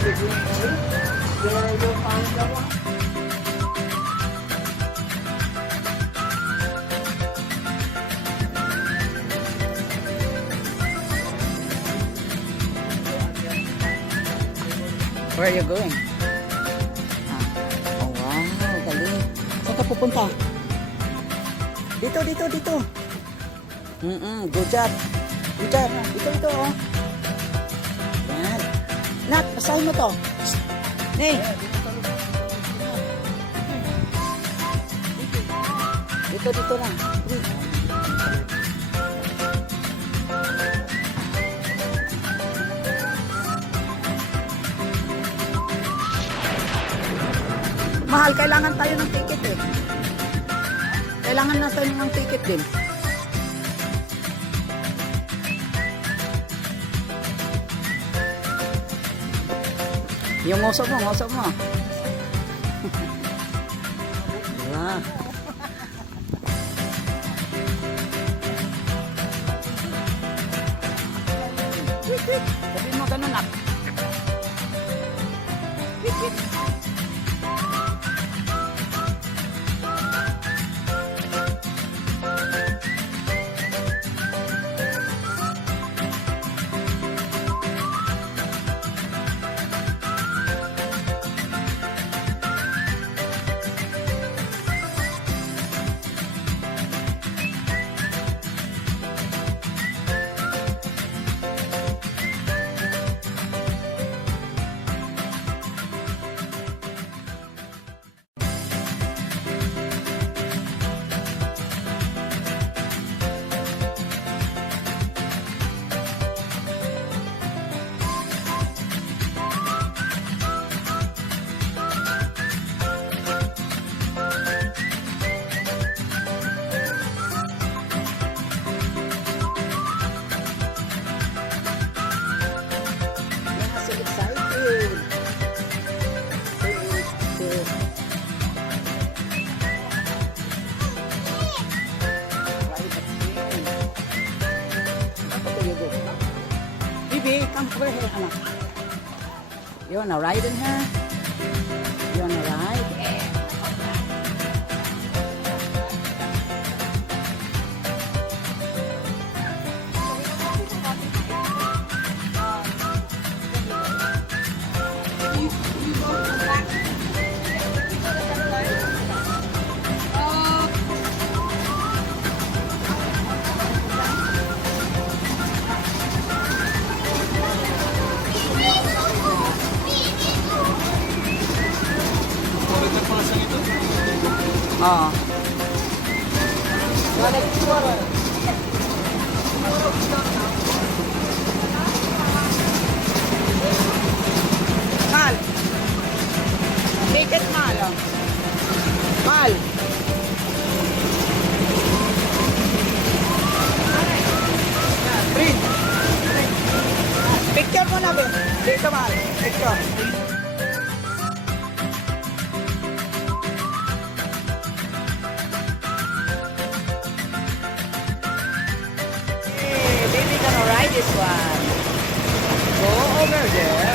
the green tree. There you'll find the one. Where are you going? Oh, wow. Galing. Saan ka pupunta? Dito. Good job. Dito, oh. Yan. Nak, basahin mo to. Nay. Dito lang. Mahal, kailangan tayo ng ticket eh. Kailangan natin ng ticket din. Yung ngoso mo. Diba? Sabi mo ganun, nak. Wait. Baby, come over here, anak. You wanna ride in her? You wanna ride? Oo. Mal. Ticket, Mal. Mal. Print. Picture mo na, Ben. Dito, Mal. Picture. This one. Go over there.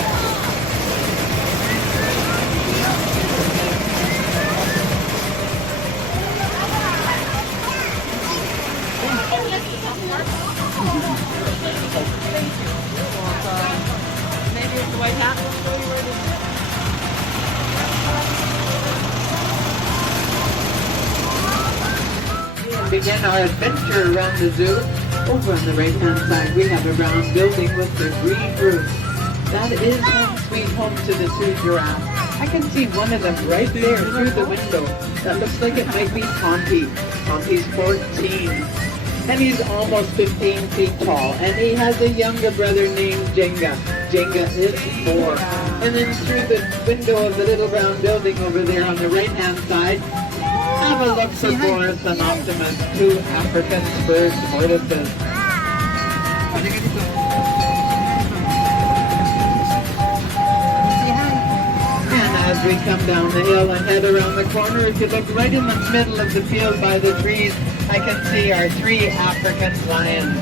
Maybe the White House will show you where it is. Begin our adventure around the zoo. Over on the right-hand side, we have a round building with the green roof. That is home sweet home to the two giraffes. I can see one of them right there through the window. That looks like it might be Pompey. Pompey's 14. And he's almost 15 feet tall. And he has a younger brother named Jenga. Jenga is 4. And then through the window of the little round building over there on the right-hand side, have a look for Boris and Optimus, 2 African spur tortoises. And as we come down the hill and head around the corner, if you look right in the middle of the field by the trees, I can see our 3 African lions.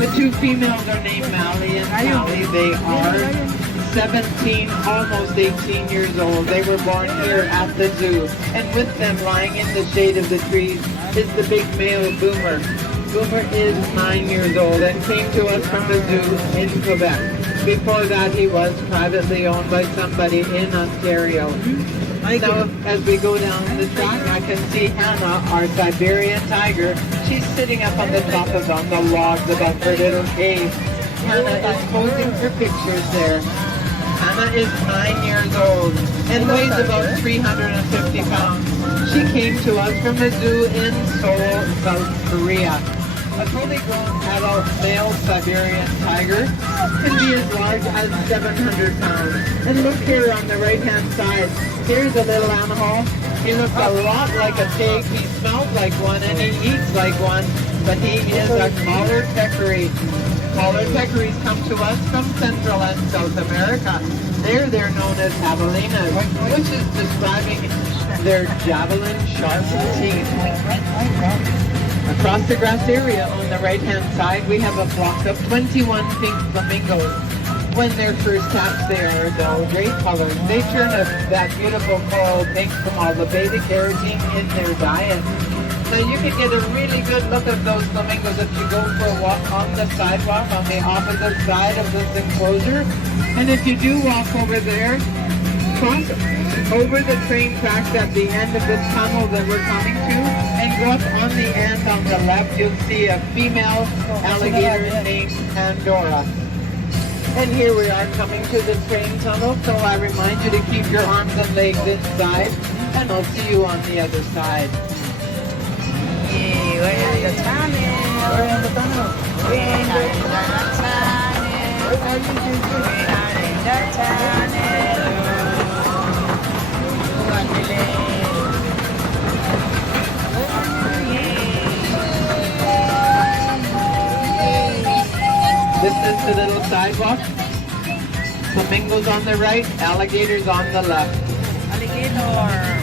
The 2 females are named Mally and Callie. They are 17, almost 18 years old. They were born here at the zoo. And with them, lying in the shade of the trees, is the big male Boomer. Boomer is 9 years old and came to us from the zoo in Quebec. Before that, he was privately owned by somebody in Ontario. Now, as we go down the track, I can see Hannah, our Siberian tiger. She's sitting up on the top of on the logs above her little cave. Hannah is posing for pictures there. Hannah is 9 years old and weighs about 350 pounds. She came to us from the zoo in Seoul, South Korea. A fully grown adult male Siberian tiger can be as large as 700 pounds. And look here on the right-hand side. Here's a little animal. He looks a lot like a pig. He smells like one and he eats like one. But he is a collared peccary. Collared peccaries come to us from Central and South America. There they're known as javelinas, which is describing their javelin-sharp teeth. Across the grass area on the right-hand side, we have a flock of 21 pink flamingos. When they're first hatched, they are dull gray colors. They turn that beautiful coral pink from all the beta-carotene in their diet. Now you can get a really good look at those flamingos if you go for a walk on the sidewalk on the opposite side of this enclosure. And if you do walk over there, cross over the train tracks at the end of this tunnel that we're coming to, and go up on the end on the left, you'll see a female alligator named Pandora. And here we are coming to the train tunnel, so I remind you to keep your arms and legs inside, and I'll see you on the other side. We're in the tunnel. We're in the tunnel. We are in the tunnel. We are in the tunnel. This is the little sidewalk. Flamingos on the right, alligators on the left. Alligator.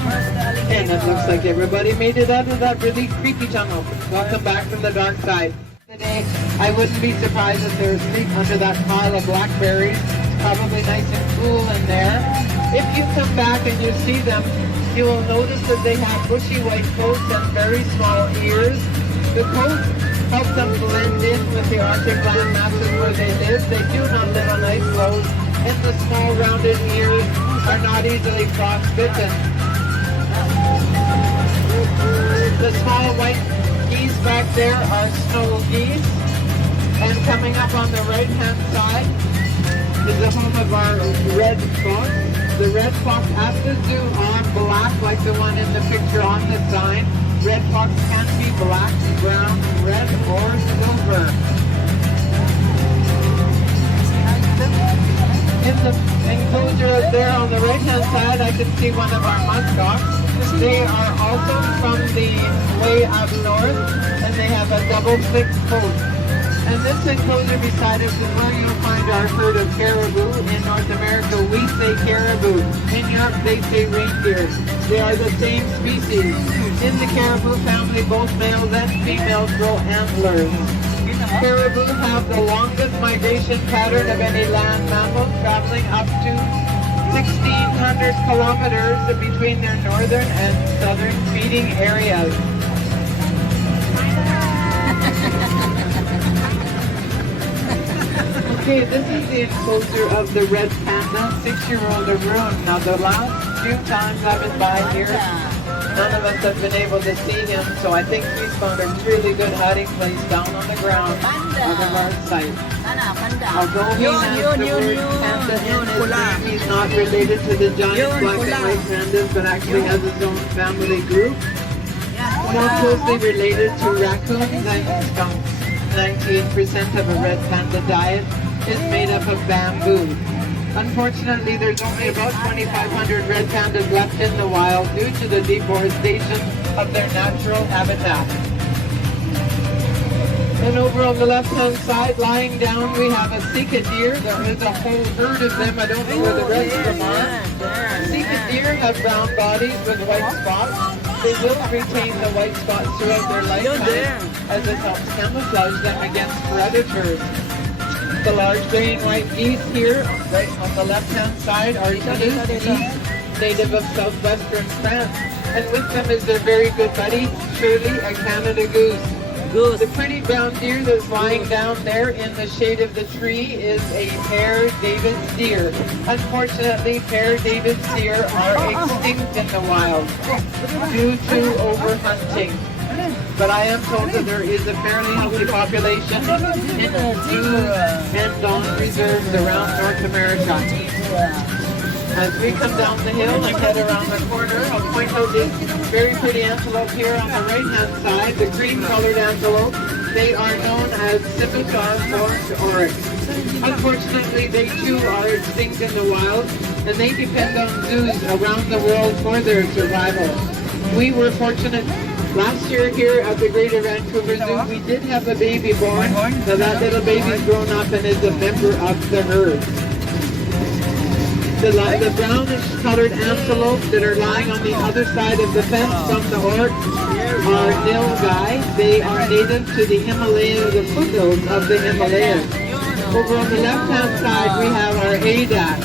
Where's the alligator? And it looks like everybody made it out of that really creepy tunnel. Welcome back from the dark side. Today, I wouldn't be surprised if they're asleep under that pile of blackberries. It's probably nice and cool in there. If you come back and you see them, you will notice that they have bushy white coats and very small ears. The coats help them blend in with the Arctic land masses where they live. They do not live on ice floes, and the small rounded ears are not easily frostbitten. The small white geese back there are snow geese. And coming up on the right-hand side is the home of our red fox. The red fox at the zoo are black, like the one in the picture on the sign. Red fox can be black, brown, red, or silver. In the enclosure there on the right-hand side, I can see one of our muskox. They are also from the way up north, and they have a double-thick coat. And this enclosure beside us is where you'll find our herd of caribou. In North America, we say caribou. In Europe, they say reindeer. They are the same species. In the caribou family, both males and females grow antlers. Caribou have the longest migration pattern of any land mammal, traveling up to 1,600 kilometers between their northern and southern feeding areas. Okay, this is the enclosure of the red panda, 6-year-old Arun. Now, the last few times I've been by here, none of us have been able to see him, so I think he's found a really good hiding place down on the ground out of our sight. Although he has the word panda in his name, he's not related to the giant black and white pandas, but actually has his own family group. More closely related to raccoons and skunks. 98% of a red panda diet is made up of bamboo. Unfortunately, there's only about 2,500 red pandas left in the wild due to the deforestation of their natural habitat. And over on the left-hand side, lying down, we have a sika deer. There is a whole herd of them. I don't know where the rest of them are. Sika deer have brown bodies with white spots. They will retain the white spots throughout their lifetime, as it helps camouflage them against predators. the large gray and white geese here, right on the left-hand side, are Toulouse geese, native of southwestern France. And with them is their very good buddy, Shirley, a Canada goose. The pretty brown deer that's lying down there in the shade of the tree is a pair David's deer. Unfortunately, pair David's deer are extinct in the wild due to overhunting. But I am told that there is a fairly healthy population in zoos and dawn reserves around North America. As we come down the hill and head around the corner, I'll point out this very pretty antelope here on the right-hand side, the cream-colored antelope. They are known as scimitar horned oryx. Unfortunately, they too are extinct in the wild, and they depend on zoos around the world for their survival. We were fortunate last year here at the Greater Vancouver Zoo. We did have a baby born, so that little baby's grown up and is a member of the herd. The brownish colored antelope that are lying on the other side of the fence from the orc are nilgai. They are native to the Himalayas, the foothills of the Himalayas. Over on the left-hand side, we have our adak.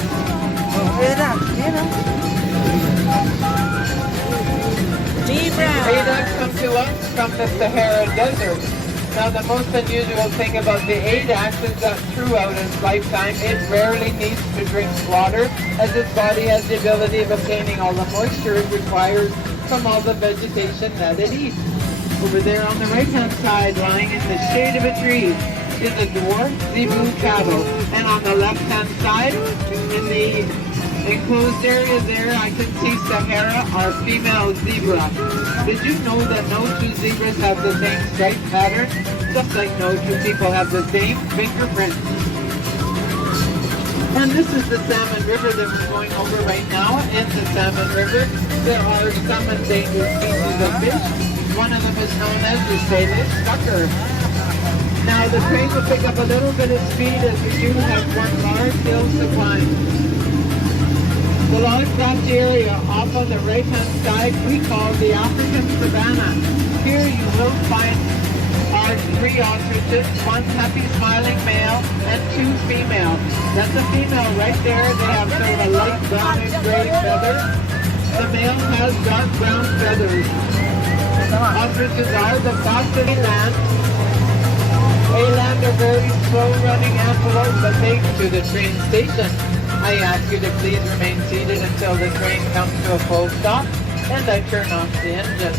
Adaks come to us from the Sahara Desert. Now, the most unusual thing about the Adax is that throughout its lifetime, it rarely needs to drink water, as its body has the ability of obtaining all the moisture it requires from all the vegetation that it eats. Over there on the right-hand side, lying in the shade of a tree, is a dwarf zebu cattle. And on the left-hand side, in the enclosed area there, I can see Sahara, our female zebra. Did you know that no two zebras have the same stripe pattern? Just like no two people have the same fingerprint. And this is the Salmon River that we're going over right now. In the Salmon River, there are some endangered species of fish. One of them is known as the Salish sucker. Now the train will pick up a little bit of speed as we do have one large hill to climb. The large grassy area off on the right-hand side we call the African Savannah. Here you will find our 3 ostriches, 1 happy smiling male and 2 female. That's a female right there. They have sort of a light brownish gray feather. The male has dark brown feathers. Ostriches are the fastest eland. Eland are very slow-running antelope that take to the train station. I ask you to please remain seated until the train comes to a full stop and I turn off the engine.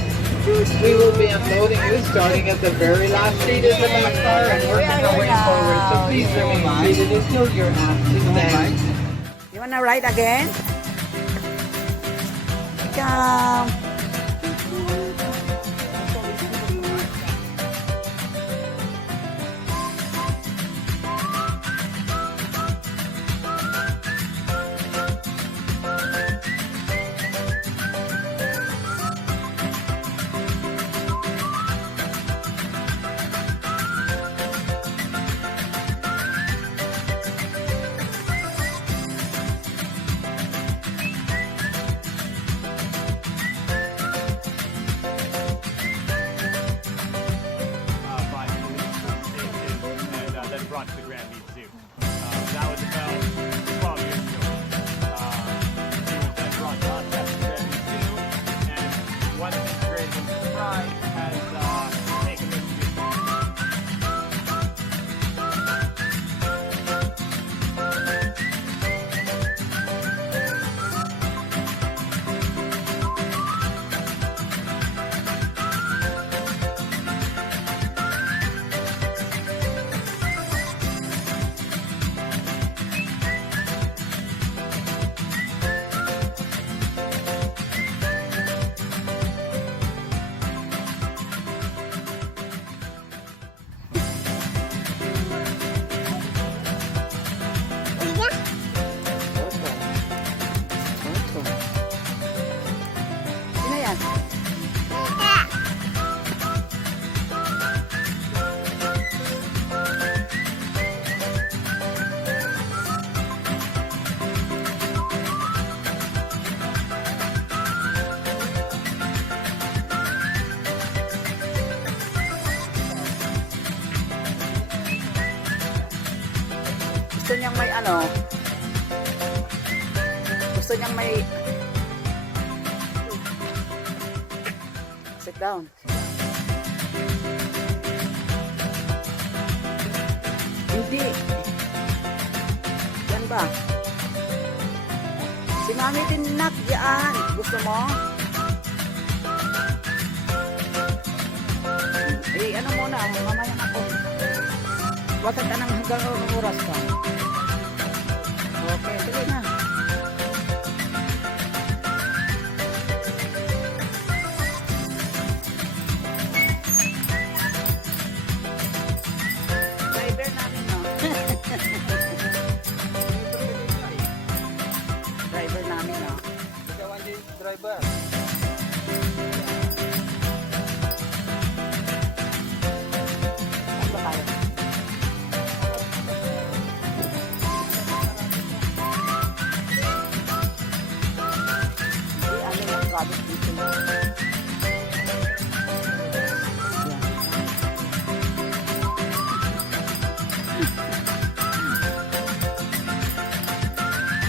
We will be unloading you starting at the very last seat in the back car and working our way forward. So please remain seated until you're asked to stand. You wanna ride again? Come. niyang may ano. Gusto niyang may... Sit down. Hindi. Yan ba? Si Mami tinak diyan. Gusto mo? Eh, ano muna? Mamaya ako. Wakit ka nang hanggang oras ka. Okay, sige na. Driver namin, no? Driver namin, no? Ikaw ang driver. Ano ba tayo? Hindi, ano yung rabbit dito.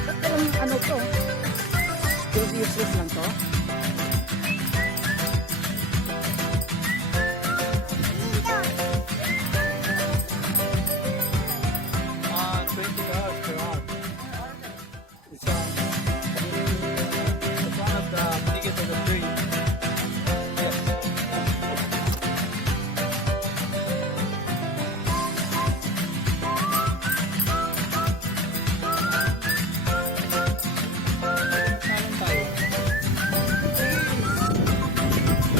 Ba't walang ano to? Useless lang to? $20 per hour. It's it's one of the biggest of the three. Yes. Saan tayo?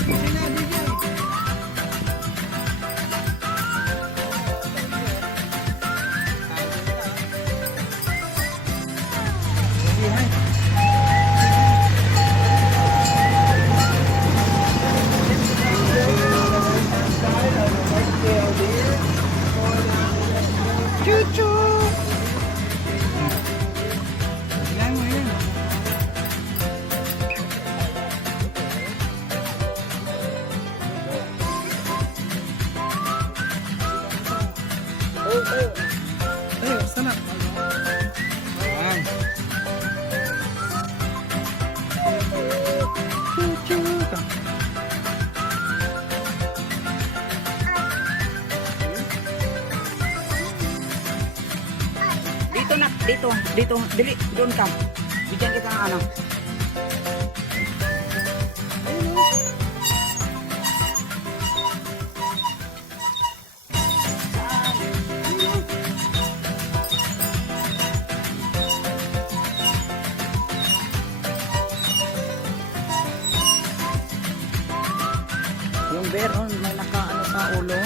Sina, DJ. Chuchu! Ilan mo yun? Tayo, sana. Ayan. Chuchu! Dito na, dito, dili, doon ka. Bigyan kita ng ano. Ayun o. Saan? Ayun o. Yung bear, oh, may nakaano sa ulo.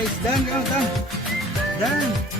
Yes, done, done. Done.